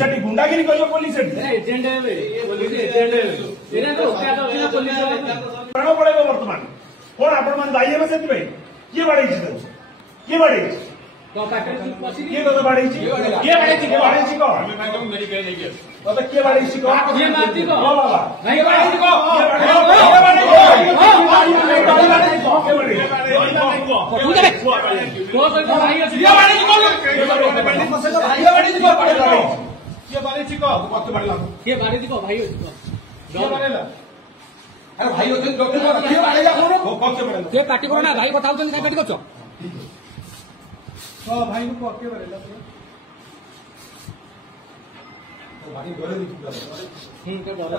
ସେଠି ଗୁଣ୍ଡାଗିରି କରିବ ପୋଲିସ ପ୍ରାଣ ପଳେଇବ ବର୍ତ୍ତମାନ। କଣ ଆପଣ ମାନେ ଦାୟୀ ହେବେ ସେଥିପାଇଁ? କିଏ ବାଡେଇଛି ତାକୁ? କିଏ ବାଡେଇଛି? କିଏ ତତେ ବାଡେଇଛି? କିଏ ବାଡେଇଛି? କିଏ ବାଡେଇଛି କହ? ତତେ କିଏ ବାଡେଇଛି କହ? ବାବା भाई पार्टी करो ना भाई कथा पार्टी कर भाई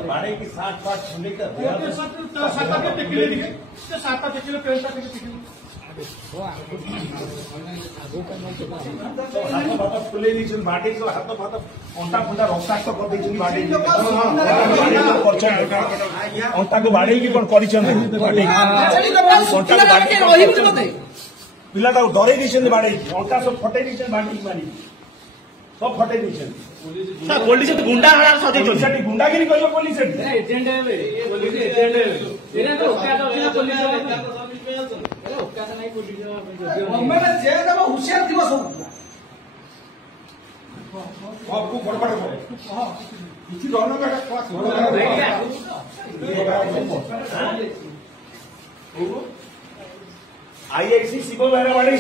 बाड़े की साथ साथ फुले बाड़े हाथ फात अंटा फुंटा रक्ताक्त कर अंटा को बाड़े की पिलाटा डरे बाड़े अंटा सब फटे बाड़ी मारी सब फटे पुलिस गुंडा गुंडागिरी कर पुलिस हुशियार थी आईआईसी शिव बेहरा बाड़ी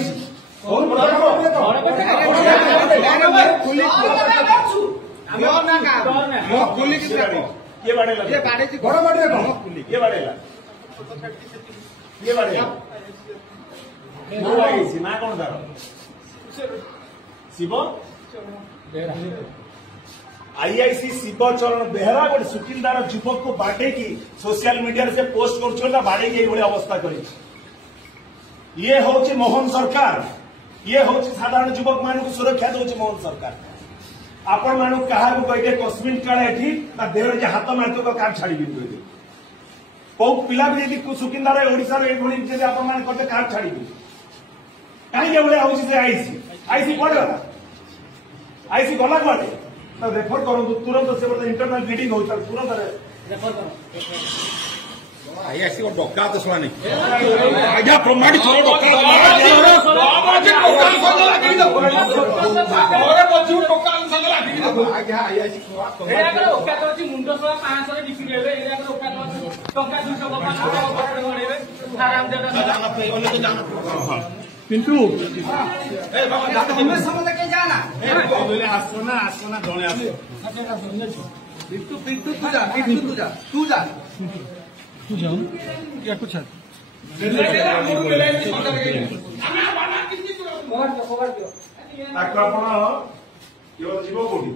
ना कौन तार शिव आईआईसी शिव चरण बेहरा गोटे सुकिंदार युवक को बाटे की सोशल मीडिया से पोस्ट कर बाड़े की अवस्था कर ये हूँ मोहन सरकार ये हूँ साधारण युवक मान सुरक्षा दौर मोहन सरकार आपण मान क्या कहे कस्मिन काले देह हाथ मारत कार छाड़ी कौ पिला भी यदि सुकिंदार ओडार ये कार छाड़ी कहीं आईसी आईसी कौन गला आईसी गला कौटे रेफर करूँ तुरंत से इंटरनल ब्लीडिंग हो तुरंत रेफर कर आईआईसी को डॉक्टर तो सुना नहीं आजा प्रमाणित हो डॉक्टर पिंटू आसना जड़े आस पिंटू पिंटू तू जा तू जाओ या कुछ जीव कोटी